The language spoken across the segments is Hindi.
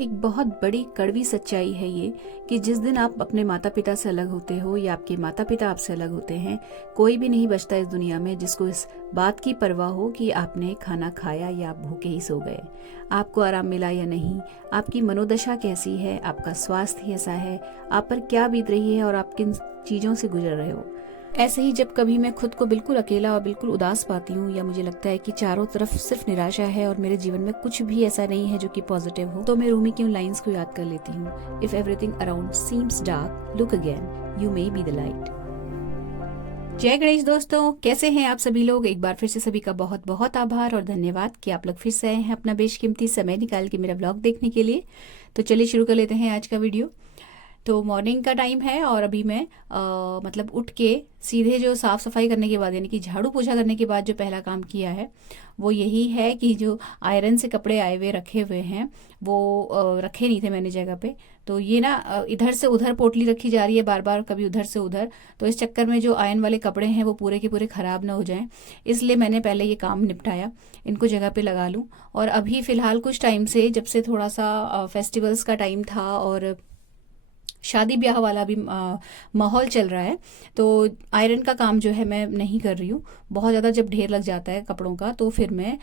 एक बहुत बड़ी कड़वी सच्चाई है ये कि जिस दिन आप अपने माता पिता से अलग होते हो या आपके माता पिता आपसे अलग होते हैं, कोई भी नहीं बचता इस दुनिया में जिसको इस बात की परवाह हो कि आपने खाना खाया या आप भूखे ही सो गए, आपको आराम मिला या नहीं, आपकी मनोदशा कैसी है, आपका स्वास्थ्य कैसा है, आप पर क्या बीत रही है और आप किन चीज़ों से गुजर रहे हो। ऐसे ही जब कभी मैं खुद को बिल्कुल अकेला और बिल्कुल उदास पाती हूँ या मुझे लगता है कि चारों तरफ सिर्फ निराशा है और मेरे जीवन में कुछ भी ऐसा नहीं है जो कि पॉजिटिव हो, तो मैं रूमी की उन लाइंस को याद कर लेती हूँ। If everything around seems dark, look again, you may be the light. जय गणेश दोस्तों, कैसे हैं आप सभी लोग। एक बार फिर से सभी का बहुत बहुत आभार और धन्यवाद कि आप लोग फिर से आए हैं अपना बेशकीमती समय निकाल के मेरा ब्लॉग देखने के लिए। तो चलिए शुरू कर लेते हैं आज का वीडियो। तो मॉर्निंग का टाइम है और अभी मैं मतलब उठ के सीधे जो साफ़ सफाई करने के बाद यानी कि झाड़ू पोछा करने के बाद जो पहला काम किया है वो यही है कि जो आयरन से कपड़े आए हुए रखे हुए हैं वो रखे नहीं थे मैंने जगह पे। तो ये ना इधर से उधर पोटली रखी जा रही है बार बार, कभी उधर से उधर। तो इस चक्कर में जो आयरन वाले कपड़े हैं वो पूरे के पूरे ख़राब ना हो जाएं, इसलिए मैंने पहले ये काम निपटाया, इनको जगह पे लगा लूँ। और अभी फ़िलहाल कुछ टाइम से जब से थोड़ा सा फेस्टिवल्स का टाइम था और शादी ब्याह वाला भी माहौल चल रहा है, तो आयरन का काम जो है मैं नहीं कर रही हूँ। बहुत ज़्यादा जब ढेर लग जाता है कपड़ों का तो फिर मैं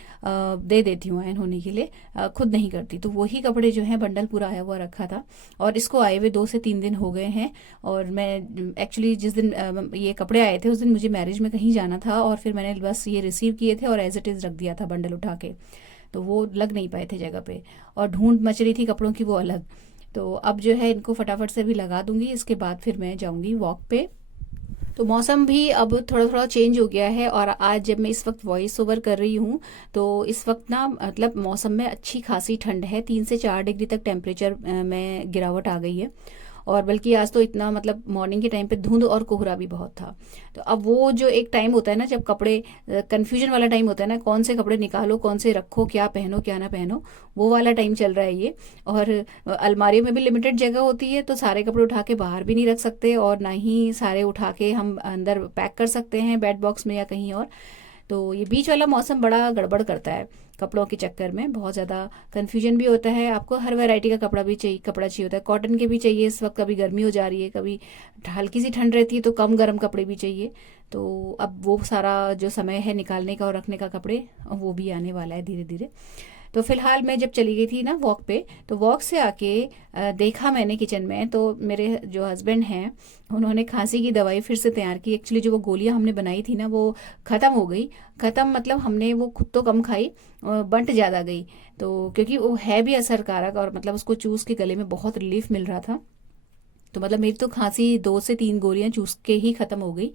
दे देती हूँ आयरन होने के लिए, खुद नहीं करती। तो वही कपड़े जो हैं बंडल पूरा आया हुआ रखा था और इसको आए हुए 2 से 3 दिन हो गए हैं। और मैं एक्चुअली जिस दिन ये कपड़े आए थे उस दिन मुझे मैरिज में कहीं जाना था और फिर मैंने बस ये रिसीव किए थे और एज इट इज़ रख दिया था बंडल उठा के। तो वो लग नहीं पाए थे जगह पे और ढूंढ मच रही थी कपड़ों की वो अलग। तो अब जो है इनको फटाफट से भी लगा दूंगी, इसके बाद फिर मैं जाऊंगी वॉक पे। तो मौसम भी अब थोड़ा थोड़ा चेंज हो गया है और आज जब मैं इस वक्त वॉइस ओवर कर रही हूँ तो इस वक्त ना मतलब मौसम में अच्छी खासी ठंड है, 3 से 4 डिग्री तक टेम्परेचर में गिरावट आ गई है। और बल्कि आज तो इतना मतलब मॉर्निंग के टाइम पे धुंध और कोहरा भी बहुत था। तो अब वो जो एक टाइम होता है ना जब कपड़े कन्फ्यूजन वाला टाइम होता है ना, कौन से कपड़े निकालो कौन से रखो, क्या पहनो क्या ना पहनो, वो वाला टाइम चल रहा है ये। और अलमारी में भी लिमिटेड जगह होती है तो सारे कपड़े उठा के बाहर भी नहीं रख सकते और ना ही सारे उठा के हम अंदर पैक कर सकते हैं बेड बॉक्स में या कहीं और। तो ये बीच वाला मौसम बड़ा गड़बड़ करता है, कपड़ों के चक्कर में बहुत ज़्यादा कन्फ्यूजन भी होता है। आपको हर वैरायटी का कपड़ा चाहिए होता है, कॉटन के भी चाहिए इस वक्त, कभी गर्मी हो जा रही है, कभी हल्की सी ठंड रहती है तो कम गर्म कपड़े भी चाहिए। तो अब वो सारा जो समय है निकालने का और रखने का कपड़े, वो भी आने वाला है धीरे धीरे। तो फिलहाल मैं जब चली गई थी ना वॉक पे, तो वॉक से आके देखा मैंने किचन में तो मेरे जो हस्बैंड हैं उन्होंने खांसी की दवाई फिर से तैयार की। एक्चुअली जो वो गोलियां हमने बनाई थी ना वो ख़त्म हो गई। ख़त्म मतलब हमने वो खुद तो कम खाई, बंट ज़्यादा गई। तो क्योंकि वो है भी असरकारक और मतलब उसको चूस के गले में बहुत रिलीफ मिल रहा था। तो मतलब मेरी तो खांसी 2 से 3 गोलियां चूस के ही ख़त्म हो गई।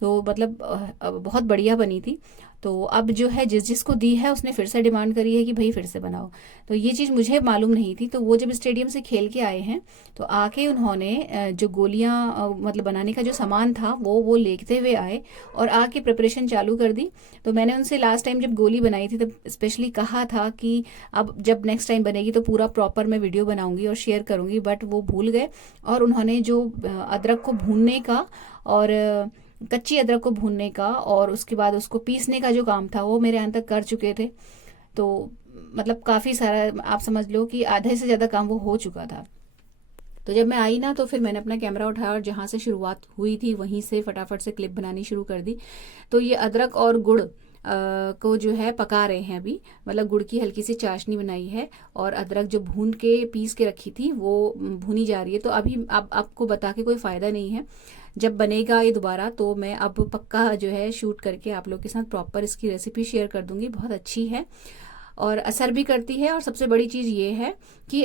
तो मतलब बहुत बढ़िया बनी थी। तो अब जो है जिस जिसको दी है उसने फिर से डिमांड करी है कि भाई फिर से बनाओ। तो ये चीज़ मुझे मालूम नहीं थी। तो वो जब स्टेडियम से खेल के आए हैं तो आके उन्होंने जो गोलियां मतलब बनाने का जो सामान था वो लेते हुए आए और आके प्रिपरेशन चालू कर दी। तो मैंने उनसे लास्ट टाइम जब गोली बनाई थी तब स्पेशली कहा था कि अब जब नेक्स्ट टाइम बनेगी तो पूरा प्रॉपर मैं वीडियो बनाऊंगी और शेयर करूंगी, बट वो भूल गए। और उन्होंने जो अदरक को भूनने का और कच्ची अदरक को भूनने का और उसके बाद उसको पीसने का जो काम था वो मेरे यहाँ तक कर चुके थे। तो मतलब काफ़ी सारा आप समझ लो कि आधे से ज़्यादा काम वो हो चुका था। तो जब मैं आई ना तो फिर मैंने अपना कैमरा उठाया और जहाँ से शुरुआत हुई थी वहीं से फटाफट से क्लिप बनानी शुरू कर दी। तो ये अदरक और गुड़ को जो है पका रहे हैं अभी, मतलब गुड़ की हल्की सी चाशनी बनाई है और अदरक जो भून के पीस के रखी थी वो भुनी जा रही है। तो अभी अब आपको बता के कोई फ़ायदा नहीं है, जब बनेगा ये दोबारा तो मैं अब पक्का जो है शूट करके आप लोग के साथ प्रॉपर इसकी रेसिपी शेयर कर दूंगी। बहुत अच्छी है और असर भी करती है। और सबसे बड़ी चीज़ ये है कि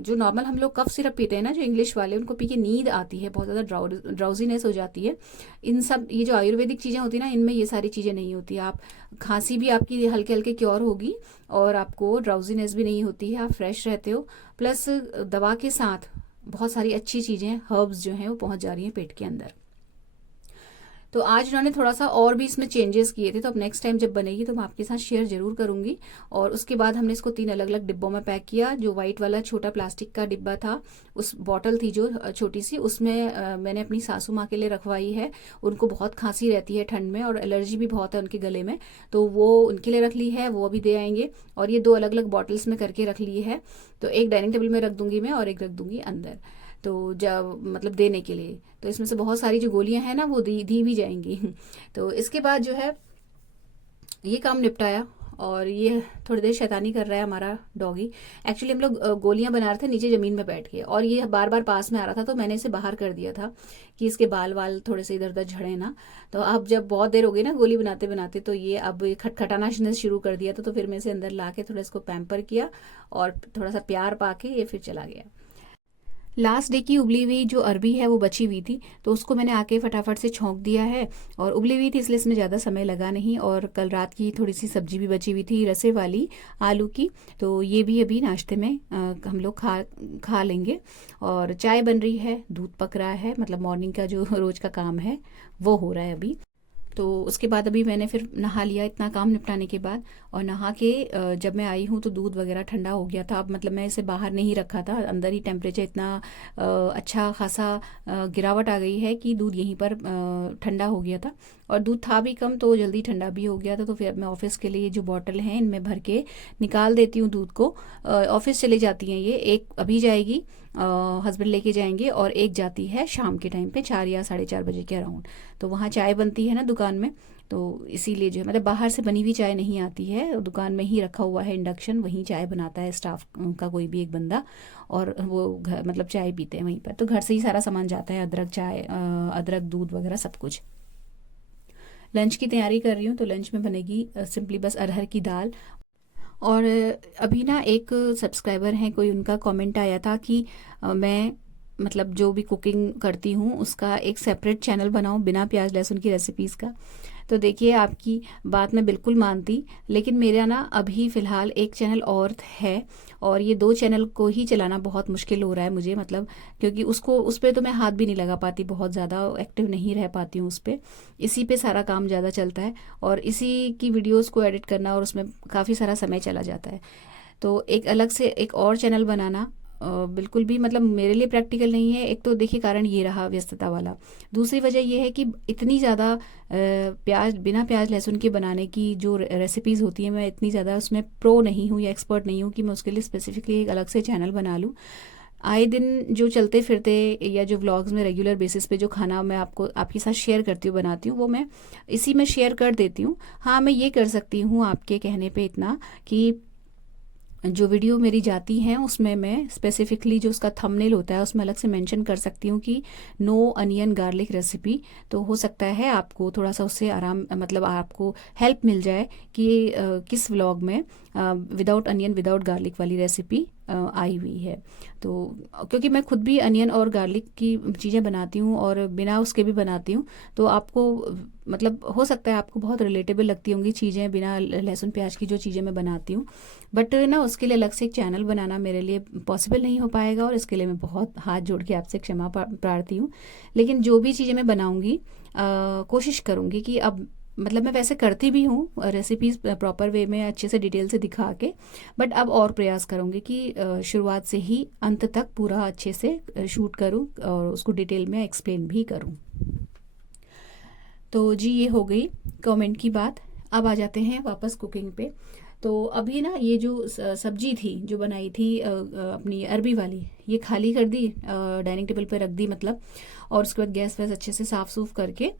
जो नॉर्मल हम लोग कफ सिरप पीते हैं ना जो इंग्लिश वाले, उनको पी के नींद आती है, बहुत ज़्यादा ड्राउजीनेस हो जाती है। इन सब ये जो आयुर्वेदिक चीज़ें होती है ना इनमें ये सारी चीज़ें नहीं होती। आप खांसी भी आपकी हल्के हल्के क्योर होगी और आपको ड्राउजीनेस भी नहीं होती है, आप फ्रेश रहते हो। प्लस दवा के साथ बहुत सारी अच्छी चीज़ें हर्ब्स जो हैं वो पहुंच जा रही हैं पेट के अंदर। तो आज उन्होंने थोड़ा सा और भी इसमें चेंजेस किए थे, तो अब नेक्स्ट टाइम जब बनेगी तो मैं आपके साथ शेयर जरूर करूंगी। और उसके बाद हमने इसको 3 अलग अलग डिब्बों में पैक किया। जो व्हाइट वाला छोटा प्लास्टिक का डिब्बा था, उस बॉटल थी जो छोटी सी, उसमें मैंने अपनी सासू माँ के लिए रखवाई है। उनको बहुत खांसी रहती है ठंड में और एलर्जी भी बहुत है उनके गले में, तो वो उनके लिए रख ली है, वो अभी दे आएंगे। और ये 2 अलग अलग बॉटल्स में करके रख ली है, तो एक डाइनिंग टेबल में रख दूंगी मैं और एक रख दूंगी अंदर, तो जब मतलब देने के लिए। तो इसमें से बहुत सारी जो गोलियां हैं ना वो दी भी जाएंगी। तो इसके बाद जो है ये काम निपटाया। और ये थोड़ी देर शैतानी कर रहा है हमारा डॉगी। एक्चुअली हम लोग गोलियां बना रहे थे नीचे ज़मीन में बैठ के, और ये बार बार पास में आ रहा था, तो मैंने इसे बाहर कर दिया था कि इसके बाल वाल थोड़े से इधर उधर झड़े ना। तो अब जब बहुत देर हो गई ना गोली बनाते बनाते, तो ये अब खटखटाना शुरू कर दिया था। तो फिर मैं इसे अंदर ला के थोड़ा इसको पैम्पर किया और थोड़ा सा प्यार पाके ये फिर चला गया। लास्ट डे की उबली हुई जो अरबी है वो बची हुई थी, तो उसको मैंने आके फटाफट से छौंक दिया है। और उबली हुई थी इसलिए इसमें ज़्यादा समय लगा नहीं। और कल रात की थोड़ी सी सब्जी भी बची हुई थी रसे वाली आलू की, तो ये भी अभी नाश्ते में हम लोग खा लेंगे। और चाय बन रही है, दूध पक रहा है, मतलब मॉर्निंग का जो रोज़ का काम है वो हो रहा है अभी। तो उसके बाद अभी मैंने फिर नहा लिया इतना काम निपटाने के बाद। और नहा के जब मैं आई हूँ तो दूध वगैरह ठंडा हो गया था। अब मतलब मैं इसे बाहर नहीं रखा था, अंदर ही टेम्परेचर इतना अच्छा खासा गिरावट आ गई है कि दूध यहीं पर ठंडा हो गया था। और दूध था भी कम तो जल्दी ठंडा भी हो गया था। तो फिर अब मैं ऑफिस के लिए जो बॉटल हैं इनमें भर के निकाल देती हूँ दूध को। ऑफिस चले जाती हैं ये, एक अभी जाएगी, हस्बैंड लेके जाएंगे, और एक जाती है शाम के टाइम पे 4 या 4:30 बजे के अराउंड। तो वहाँ चाय बनती है ना दुकान में, तो इसीलिए जो है मतलब बाहर से बनी हुई चाय नहीं आती है, दुकान में ही रखा हुआ है इंडक्शन, वहीं चाय बनाता है स्टाफ का कोई भी एक बंदा, और वो घर मतलब चाय पीते हैं वहीं पर। तो घर से ही सारा सामान जाता है, अदरक चाय, अदरक दूध वगैरह सब कुछ। लंच की तैयारी कर रही हूँ, तो लंच में बनेगी सिंपली बस अरहर की दाल। और अभी ना एक सब्सक्राइबर हैं, कोई उनका कमेंट आया था कि मैं मतलब जो भी कुकिंग करती हूँ उसका एक सेपरेट चैनल बनाऊँ बिना प्याज लहसुन की रेसिपीज़ का। तो देखिए आपकी बात मैं बिल्कुल मानती, लेकिन मेरा ना अभी फ़िलहाल एक चैनल और है, और ये 2 चैनल को ही चलाना बहुत मुश्किल हो रहा है मुझे, मतलब क्योंकि उस पर तो मैं हाथ भी नहीं लगा पाती, बहुत ज़्यादा एक्टिव नहीं रह पाती हूँ उस पर। इसी पे सारा काम ज़्यादा चलता है, और इसी की वीडियोज़ को एडिट करना, और उसमें काफ़ी सारा समय चला जाता है। तो एक अलग से एक और चैनल बनाना बिल्कुल भी मतलब मेरे लिए प्रैक्टिकल नहीं है। एक तो देखिए कारण ये रहा व्यस्तता वाला, दूसरी वजह ये है कि इतनी ज़्यादा बिना प्याज लहसुन के बनाने की जो रेसिपीज़ होती हैं, मैं इतनी ज़्यादा उसमें प्रो नहीं हूँ या एक्सपर्ट नहीं हूँ कि मैं उसके लिए स्पेसिफिकली एक अलग से चैनल बना लूँ। आए दिन जो चलते फिरते या जो व्लॉग्स में रेगुलर बेसिस पे जो खाना मैं आपके साथ शेयर करती हूँ, बनाती हूँ, वो मैं इसी में शेयर कर देती हूँ। हाँ, मैं ये कर सकती हूँ आपके कहने पे इतना कि जो वीडियो मेरी जाती हैं उसमें मैं स्पेसिफिकली जो उसका थंबनेल होता है उसमें अलग से मेंशन कर सकती हूँ कि नो अनियन गार्लिक रेसिपी। तो हो सकता है आपको थोड़ा सा उससे आराम मतलब आपको हेल्प मिल जाए कि किस व्लॉग में विदाउट अनियन विदाउट गार्लिक वाली रेसिपी आई हुई है। तो क्योंकि मैं खुद भी अनियन और गार्लिक की चीज़ें बनाती हूँ और बिना उसके भी बनाती हूँ, तो आपको मतलब हो सकता है आपको बहुत रिलेटेबल लगती होंगी चीज़ें बिना लहसुन प्याज की जो चीज़ें मैं बनाती हूँ। बट ना उसके लिए अलग से एक चैनल बनाना मेरे लिए पॉसिबल नहीं हो पाएगा, और इसके लिए मैं बहुत हाथ जोड़ के आपसे क्षमा प्रार्थी हूँ। लेकिन जो भी चीज़ें मैं बनाऊँगी कोशिश करूँगी कि अब मतलब मैं वैसे करती भी हूँ रेसिपीज़ प्रॉपर वे में अच्छे से डिटेल से दिखा के, बट अब और प्रयास करूँगी कि शुरुआत से ही अंत तक पूरा अच्छे से शूट करूँ और उसको डिटेल में एक्सप्लेन भी करूँ। तो जी ये हो गई कमेंट की बात। अब आ जाते हैं वापस कुकिंग पे। तो अभी ना ये जो सब्जी थी जो बनाई थी अपनी अरबी वाली, ये खाली कर दी, डाइनिंग टेबल पे रख दी मतलब। और उसके बाद गैस वैस अच्छे से साफ़ सूफ करके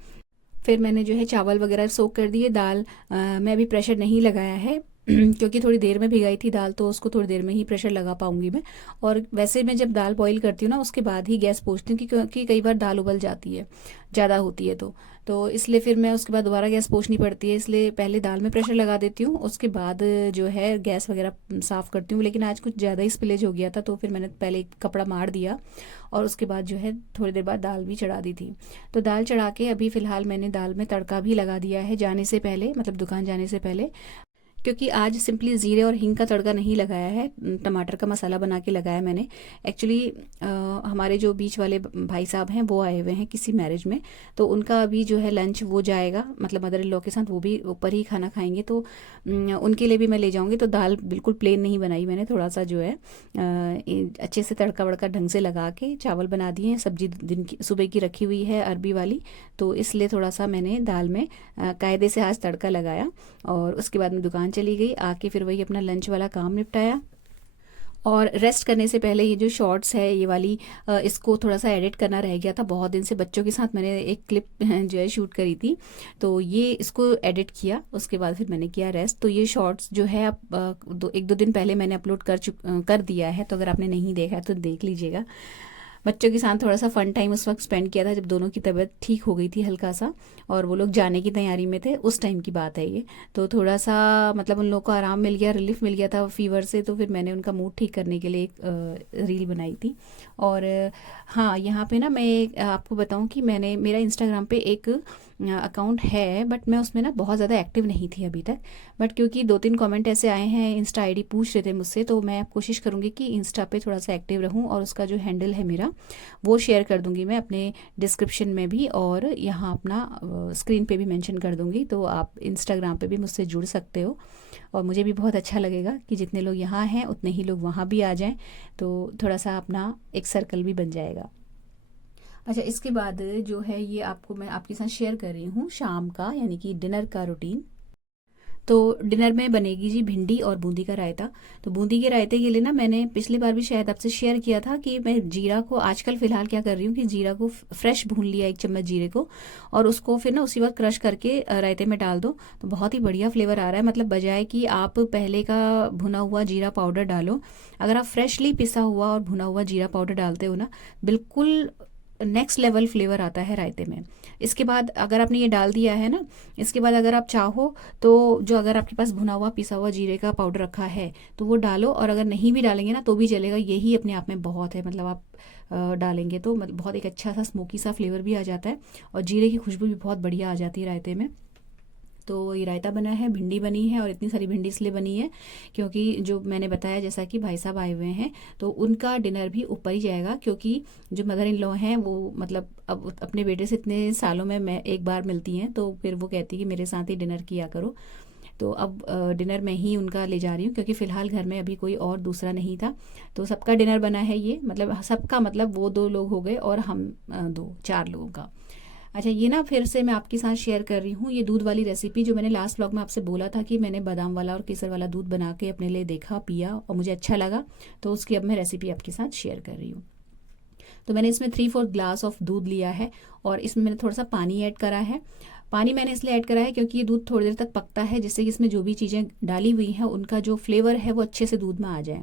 फिर मैंने जो है चावल वगैरह सोक कर दिए। दाल मैं अभी प्रेशर नहीं लगाया है क्योंकि थोड़ी देर में भिगाई थी दाल, तो उसको थोड़ी देर में ही प्रेशर लगा पाऊंगी मैं। और वैसे मैं जब दाल बॉईल करती हूँ ना उसके बाद ही गैस पोंछती हूँ क्योंकि कई बार दाल उबल जाती है, ज़्यादा होती है तो इसलिए फिर मैं उसके बाद दोबारा गैस पोंछनी पड़ती है, इसलिए पहले दाल में प्रेशर लगा देती हूँ, उसके बाद जो है गैस वगैरह साफ़ करती हूँ। लेकिन आज कुछ ज़्यादा ही स्पिलेज हो गया था, तो फिर मैंने पहले एक कपड़ा मार दिया और उसके बाद जो है थोड़ी देर बाद दाल भी चढ़ा दी थी। तो दाल चढ़ा के अभी फ़िलहाल मैंने दाल में तड़का भी लगा दिया है जाने से पहले, मतलब दुकान जाने से पहले। क्योंकि आज सिंपली ज़ीरे और हींग का तड़का नहीं लगाया है, टमाटर का मसाला बना के लगाया मैंने। एक्चुअली हमारे जो बीच वाले भाई साहब हैं वो आए हुए हैं किसी मैरिज में, तो उनका अभी जो है लंच वो जाएगा, मतलब मदर इन लॉ के साथ, वो भी ऊपर ही खाना खाएंगे, तो उनके लिए भी मैं ले जाऊंगी। तो दाल बिल्कुल प्लेन नहीं बनाई मैंने, थोड़ा सा जो है अच्छे से तड़का वड़का ढंग से लगा के चावल बना दिए हैं। सब्जी दिन की सुबह की रखी हुई है अरबी वाली, तो इसलिए थोड़ा सा मैंने दाल में कायदे से आज तड़का लगाया। और उसके बाद मैं दुकान चली गई, आके फिर वही अपना लंच वाला काम निपटाया। और रेस्ट करने से पहले ये जो शॉर्ट्स है ये वाली, इसको थोड़ा सा एडिट करना रह गया था। बहुत दिन से बच्चों के साथ मैंने एक क्लिप जो है शूट करी थी, तो ये इसको एडिट किया, उसके बाद फिर मैंने किया रेस्ट। तो ये शॉर्ट्स जो है अब एक दो दिन पहले मैंने अपलोड कर दिया है, तो अगर आपने नहीं देखा है तो देख लीजिएगा। बच्चों के साथ थोड़ा सा फन टाइम उस वक्त स्पेंड किया था जब दोनों की तबीयत ठीक हो गई थी हल्का सा, और वो लोग जाने की तैयारी में थे, उस टाइम की बात है ये। तो थोड़ा सा मतलब उन लोगों को आराम मिल गया, रिलीफ मिल गया था फीवर से, तो फिर मैंने उनका मूड ठीक करने के लिए एक रील बनाई थी। और हाँ, यहाँ पे ना मैं आपको बताऊँ कि मैंने मेरा इंस्टाग्राम पे एक अकाउंट है, बट मैं उसमें ना बहुत ज़्यादा एक्टिव नहीं थी अभी तक। बट क्योंकि 2-3 कमेंट ऐसे आए हैं, इंस्टा आईडी पूछ रहे थे मुझसे, तो मैं कोशिश करूँगी कि इंस्टा पे थोड़ा सा एक्टिव रहूँ, और उसका जो हैंडल है मेरा वो शेयर कर दूँगी मैं अपने डिस्क्रिप्शन में भी, और यहाँ अपना स्क्रीन पे भी मेंशन कर दूँगी, तो आप इंस्टाग्राम पे भी मुझसे जुड़ सकते हो। और मुझे भी बहुत अच्छा लगेगा कि जितने लोग यहाँ हैं उतने ही लोग वहाँ भी आ जाएं, तो थोड़ा सा अपना एक सर्कल भी बन जाएगा। अच्छा, इसके बाद जो है ये आपको मैं आपके साथ शेयर कर रही हूँ शाम का, यानी कि डिनर का रूटीन। तो डिनर में बनेगी जी भिंडी और बूंदी का रायता। तो बूंदी के रायते के लिए ना मैंने पिछली बार भी शायद आपसे शेयर किया था कि मैं जीरा को आजकल फ़िलहाल क्या कर रही हूँ कि जीरा को फ्रेश भून लिया, 1 चम्मच जीरे को, और उसको फिर ना उसी वक्त क्रश करके रायते में डाल दो, तो बहुत ही बढ़िया फ्लेवर आ रहा है। मतलब बजाय कि आप पहले का भुना हुआ जीरा पाउडर डालो, अगर आप फ्रेशली पिसा हुआ और भुना हुआ जीरा पाउडर डालते हो ना, बिल्कुल नेक्स्ट लेवल फ्लेवर आता है रायते में। इसके बाद अगर आपने ये डाल दिया है ना, इसके बाद अगर आप चाहो तो जो अगर आपके पास भुना हुआ पिसा हुआ जीरे का पाउडर रखा है तो वो डालो, और अगर नहीं भी डालेंगे ना तो भी चलेगा, यही अपने आप में बहुत है। मतलब आप डालेंगे तो मतलब बहुत एक अच्छा सा स्मोकी सा फ्लेवर भी आ जाता है, और जीरे की खुशबू भी बहुत बढ़िया आ जाती है रायते में। तो ये रायता बना है, भिंडी बनी है, और इतनी सारी भिंडी इसलिए बनी है क्योंकि जो मैंने बताया जैसा कि भाई साहब आए हुए हैं, तो उनका डिनर भी ऊपर ही जाएगा, क्योंकि जो मदर इन लॉ हैं वो मतलब अब अपने बेटे से इतने सालों में मैं एक बार मिलती हैं, तो फिर वो कहती है कि मेरे साथ ही डिनर किया करो। तो अब डिनर मैं ही उनका ले जा रही हूँ, क्योंकि फ़िलहाल घर में अभी कोई और दूसरा नहीं था। तो सबका डिनर बना है ये, मतलब सबका मतलब वो 2 लोग हो गए और हम 4 लोगों का। अच्छा, ये ना फिर से मैं आपके साथ शेयर कर रही हूँ ये दूध वाली रेसिपी, जो मैंने लास्ट व्लॉग में आपसे बोला था कि मैंने बादाम वाला और केसर वाला दूध बना के अपने लिए देखा, पिया और मुझे अच्छा लगा, तो उसकी अब मैं रेसिपी आपके साथ शेयर कर रही हूँ। तो मैंने इसमें 3/4 ग्लास ऑफ दूध लिया है, और इसमें मैंने थोड़ा सा पानी ऐड करा है। पानी मैंने इसलिए ऐड करा है क्योंकि ये दूध थोड़ी देर तक पकता है, जिससे कि इसमें जो भी चीज़ें डाली हुई हैं उनका जो फ्लेवर है वो अच्छे से दूध में आ जाए।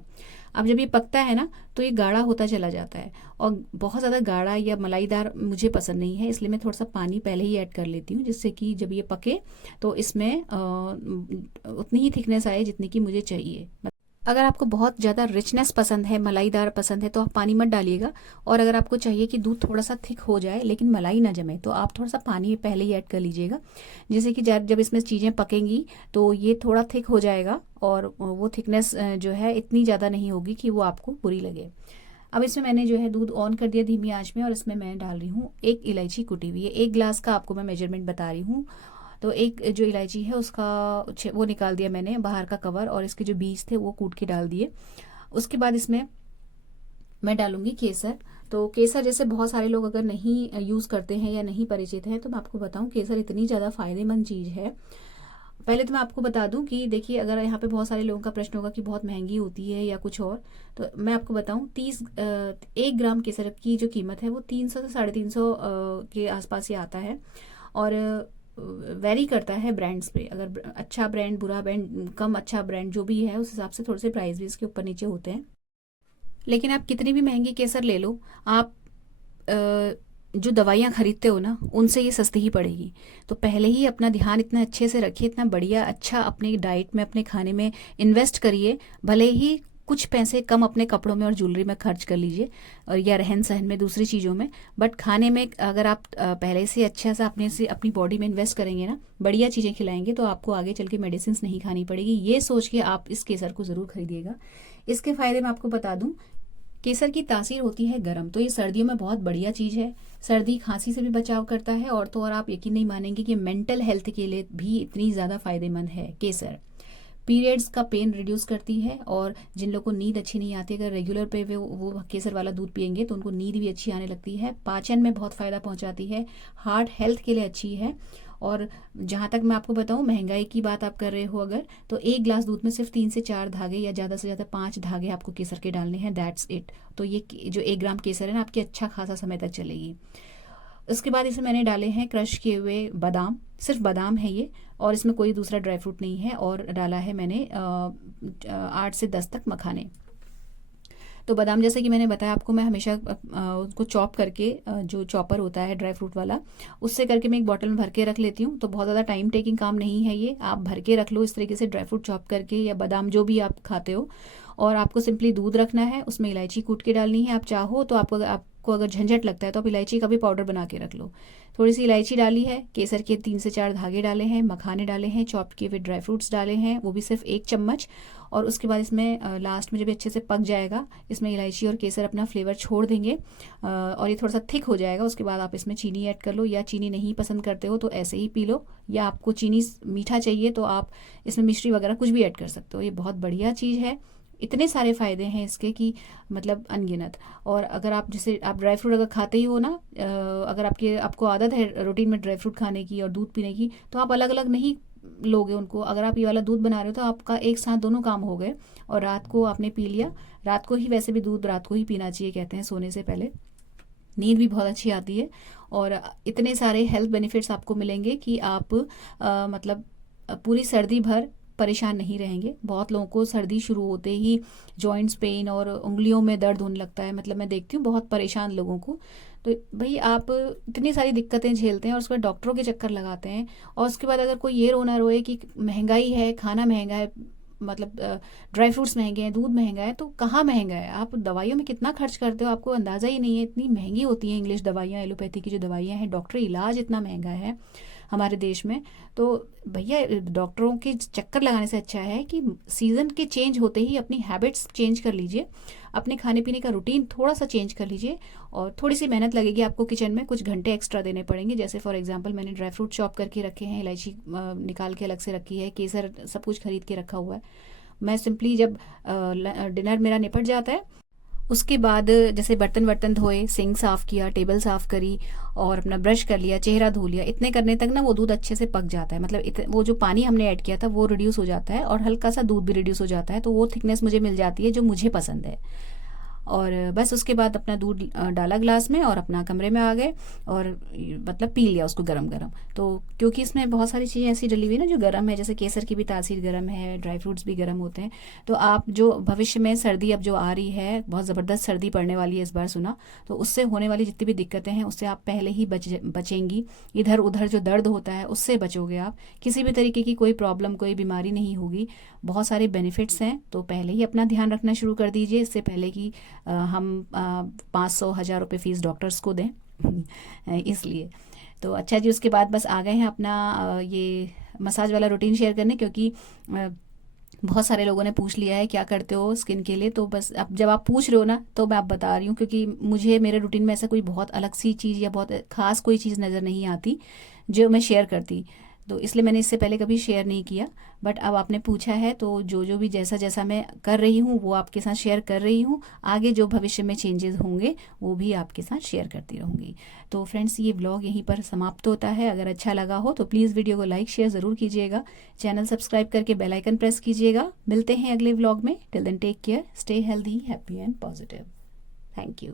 अब जब ये पकता है ना तो ये गाढ़ा होता चला जाता है, और बहुत ज़्यादा गाढ़ा या मलाईदार मुझे पसंद नहीं है, इसलिए मैं थोड़ा सा पानी पहले ही ऐड कर लेती हूँ, जिससे कि जब ये पके तो इसमें उतनी ही थिकनेस आए जितनी कि मुझे चाहिए। अगर आपको बहुत ज़्यादा रिचनेस पसंद है, मलाईदार पसंद है, तो आप पानी मत डालिएगा, और अगर आपको चाहिए कि दूध थोड़ा सा थिक हो जाए लेकिन मलाई ना जमे, तो आप थोड़ा सा पानी पहले ही ऐड कर लीजिएगा, जिससे कि जब इसमें चीज़ें पकेंगी तो ये थोड़ा थिक हो जाएगा, और वो थिकनेस जो है इतनी ज़्यादा नहीं होगी कि वो आपको बुरी लगे। अब इसमें मैंने जो है दूध ऑन कर दिया धीमी आंच में, और इसमें मैं डाल रही हूँ 1 इलायची कुटी हुई है। 1 ग्लास का आपको मैं मेजरमेंट बता रही हूँ, तो एक जो इलायची है उसका वो निकाल दिया मैंने बाहर का कवर, और इसके जो बीज थे वो कूट के डाल दिए। उसके बाद इसमें मैं डालूंगी केसर। तो केसर जैसे बहुत सारे लोग अगर नहीं यूज़ करते हैं या नहीं परिचित हैं, तो मैं आपको बताऊं केसर इतनी ज़्यादा फ़ायदेमंद चीज़ है। पहले तो मैं आपको बता दूं कि देखिए, अगर यहाँ पे बहुत सारे लोगों का प्रश्न होगा कि बहुत महंगी होती है या कुछ और, तो मैं आपको बताऊं 1 ग्राम केसर की जो कीमत है वो 300 से 350 के आसपास ही आता है, और वेरी करता है ब्रांड्स पे। अगर अच्छा ब्रांड, बुरा ब्रांड, कम अच्छा ब्रांड जो भी है, उस हिसाब से थोड़े से प्राइस भी इसके ऊपर नीचे होते हैं। लेकिन आप कितनी भी महंगी केसर ले लो, आप जो दवाइयाँ खरीदते हो ना उनसे ये सस्ती ही पड़ेगी। तो पहले ही अपना ध्यान इतना अच्छे से रखिए, इतना बढ़िया अच्छा अपनी डाइट में, अपने खाने में इन्वेस्ट करिए, भले ही कुछ पैसे कम अपने कपड़ों में और ज्वेलरी में खर्च कर लीजिए, और या रहन सहन में, दूसरी चीज़ों में, बट खाने में अगर आप पहले से अच्छा सा अपनी बॉडी में इन्वेस्ट करेंगे ना, बढ़िया चीज़ें खिलाएंगे, तो आपको आगे चल के मेडिसिन नहीं खानी पड़ेगी। ये सोच के आप इस केसर को ज़रूर खरीदिएगा। इसके फ़ायदे मैं आपको बता दूं, केसर की तासीर होती है गर्म, तो ये सर्दियों में बहुत बढ़िया चीज़ है। सर्दी खांसी से भी बचाव करता है, और तो और आप यकीन नहीं मानेंगे कि मेंटल हेल्थ के लिए भी इतनी ज़्यादा फायदेमंद है केसर। पीरियड्स का पेन रिड्यूस करती है, और जिन लोगों को नींद अच्छी नहीं आती, अगर रेगुलर पे वो केसर वाला दूध पियेंगे तो उनको नींद भी अच्छी आने लगती है। पाचन में बहुत फ़ायदा पहुंचाती है, हार्ट हेल्थ के लिए अच्छी है। और जहाँ तक मैं आपको बताऊँ, महंगाई की बात आप कर रहे हो अगर, तो एक ग्लास दूध में सिर्फ 3 से 4 धागे या ज़्यादा से ज़्यादा 5 धागे आपको केसर के डालने हैं, दैट्स इट। तो ये जो 1 ग्राम केसर है ना, आपकी अच्छा खासा समय तक चलेगी। उसके बाद इसमें मैंने डाले हैं क्रश किए हुए बादाम, सिर्फ बादाम है ये, और इसमें कोई दूसरा ड्राई फ्रूट नहीं है। और डाला है मैंने 8 से 10 तक मखाने। तो बादाम, जैसे कि मैंने बताया आपको, मैं हमेशा उसको चॉप करके, जो चॉपर होता है ड्राई फ्रूट वाला, उससे करके मैं एक बॉटल में भर के रख लेती हूँ। तो बहुत ज़्यादा टाइम टेकिंग काम नहीं है ये, आप भर के रख लो इस तरीके से ड्राई फ्रूट चॉप करके, या बादाम जो भी आप खाते हो। और आपको सिंपली दूध रखना है, उसमें इलायची कूट के डालनी है। आप चाहो तो आपको अगर झंझट लगता है तो आप इलायची का भी पाउडर बना के रख लो। थोड़ी सी इलायची डाली है, केसर के 3 से 4 धागे डाले हैं, मखाने डाले हैं, चॉप किए हुए ड्राई फ्रूट्स डाले हैं, वो भी सिर्फ 1 चम्मच। और उसके बाद इसमें लास्ट में जब अच्छे से पक जाएगा, इसमें इलायची और केसर अपना फ्लेवर छोड़ देंगे, और ये थोड़ा सा थिक हो जाएगा। उसके बाद आप इसमें चीनी ऐड कर लो, या चीनी नहीं पसंद करते हो तो ऐसे ही पी लो, या आपको चीनी मीठा चाहिए तो आप इसमें मिश्री वगैरह कुछ भी ऐड कर सकते हो। ये बहुत बढ़िया चीज़ है, इतने सारे फ़ायदे हैं इसके कि मतलब अनगिनत। और अगर आप जैसे आप ड्राई फ्रूट अगर खाते ही हो ना, अगर आपको आदत है रूटीन में ड्राई फ्रूट खाने की और दूध पीने की, तो आप अलग अलग नहीं लोगे उनको। अगर आप ये वाला दूध बना रहे हो तो आपका एक साथ दोनों काम हो गए, और रात को आपने पी लिया। रात को ही, वैसे भी दूध रात को ही पीना चाहिए कहते हैं, सोने से पहले। नींद भी बहुत अच्छी आती है, और इतने सारे हेल्थ बेनिफिट्स आपको मिलेंगे कि आप मतलब पूरी सर्दी भर परेशान नहीं रहेंगे। बहुत लोगों को सर्दी शुरू होते ही जॉइंट्स पेन और उंगलियों में दर्द होने लगता है, मतलब मैं देखती हूँ बहुत परेशान लोगों को। तो भाई आप इतनी सारी दिक्कतें झेलते हैं और उसके बाद डॉक्टरों के चक्कर लगाते हैं, और उसके बाद अगर कोई ये रोना रोए कि महंगाई है, खाना महंगा है, मतलब ड्राई फ्रूट्स महंगे हैं, दूध महंगा है, तो कहाँ महंगा है? आप दवाइयों में कितना खर्च करते हो, आपको अंदाज़ा ही नहीं है। इतनी महंगी होती हैं इंग्लिश दवाइयाँ, एलोपैथी की जो दवाइयाँ हैं, डॉक्टरी इलाज इतना महंगा है हमारे देश में। तो भैया डॉक्टरों के चक्कर लगाने से अच्छा है कि सीज़न के चेंज होते ही अपनी हैबिट्स चेंज कर लीजिए, अपने खाने पीने का रूटीन थोड़ा सा चेंज कर लीजिए, और थोड़ी सी मेहनत लगेगी आपको किचन में, कुछ घंटे एक्स्ट्रा देने पड़ेंगे। जैसे फॉर एग्जांपल मैंने ड्राई फ्रूट चॉप करके रखे हैं, इलायची निकाल के अलग से रखी है, केसर सब कुछ खरीद के रखा हुआ है। मैं सिंपली जब डिनर मेरा निपट जाता है, उसके बाद जैसे बर्तन वर्तन धोए, सिंक साफ़ किया, टेबल साफ़ करी, और अपना ब्रश कर लिया, चेहरा धो लिया, इतने करने तक ना वो दूध अच्छे से पक जाता है। मतलब वो जो पानी हमने ऐड किया था वो रिड्यूस हो जाता है, और हल्का सा दूध भी रिड्यूस हो जाता है, तो वो थिकनेस मुझे मिल जाती है जो मुझे पसंद है। और बस उसके बाद अपना दूध डाला ग्लास में, और अपना कमरे में आ गए, और मतलब पी लिया उसको गरम गरम। तो क्योंकि इसमें बहुत सारी चीज़ें ऐसी डली हुई ना जो गर्म है, जैसे केसर की भी तासीर गर्म है, ड्राई फ्रूट्स भी गर्म होते हैं। तो आप जो भविष्य में सर्दी अब जो आ रही है, बहुत ज़बरदस्त सर्दी पड़ने वाली है इस बार सुना, तो उससे होने वाली जितनी भी दिक्कतें हैं उससे आप पहले ही बचेंगी। इधर उधर जो दर्द होता है उससे बचोगे आप, किसी भी तरीके की कोई प्रॉब्लम, कोई बीमारी नहीं होगी। बहुत सारे बेनिफिट्स हैं, तो पहले ही अपना ध्यान रखना शुरू कर दीजिए, इससे पहले कि हम 500-1000 रुपये फ़ीस डॉक्टर्स को दें इसलिए। तो अच्छा जी, उसके बाद बस आ गए हैं अपना ये मसाज वाला रूटीन शेयर करने, क्योंकि बहुत सारे लोगों ने पूछ लिया है क्या करते हो स्किन के लिए। तो बस अब जब आप पूछ रहे हो ना, तो मैं आप बता रही हूँ, क्योंकि मुझे मेरे रूटीन में ऐसा कोई बहुत अलग सी चीज़ या बहुत ख़ास कोई चीज़ नज़र नहीं आती जो मैं शेयर करती, तो इसलिए मैंने इससे पहले कभी शेयर नहीं किया। बट अब आपने पूछा है, तो जो भी जैसा जैसा मैं कर रही हूँ वो आपके साथ शेयर कर रही हूँ। आगे जो भविष्य में चेंजेस होंगे वो भी आपके साथ शेयर करती रहूँगी। तो फ्रेंड्स, ये व्लॉग यहीं पर समाप्त होता है। अगर अच्छा लगा हो तो प्लीज़ वीडियो को लाइक शेयर ज़रूर कीजिएगा, चैनल सब्सक्राइब करके बेल आइकन प्रेस कीजिएगा। मिलते हैं अगले व्लॉग में। Till then take care, stay healthy, happy and positive. Thank you.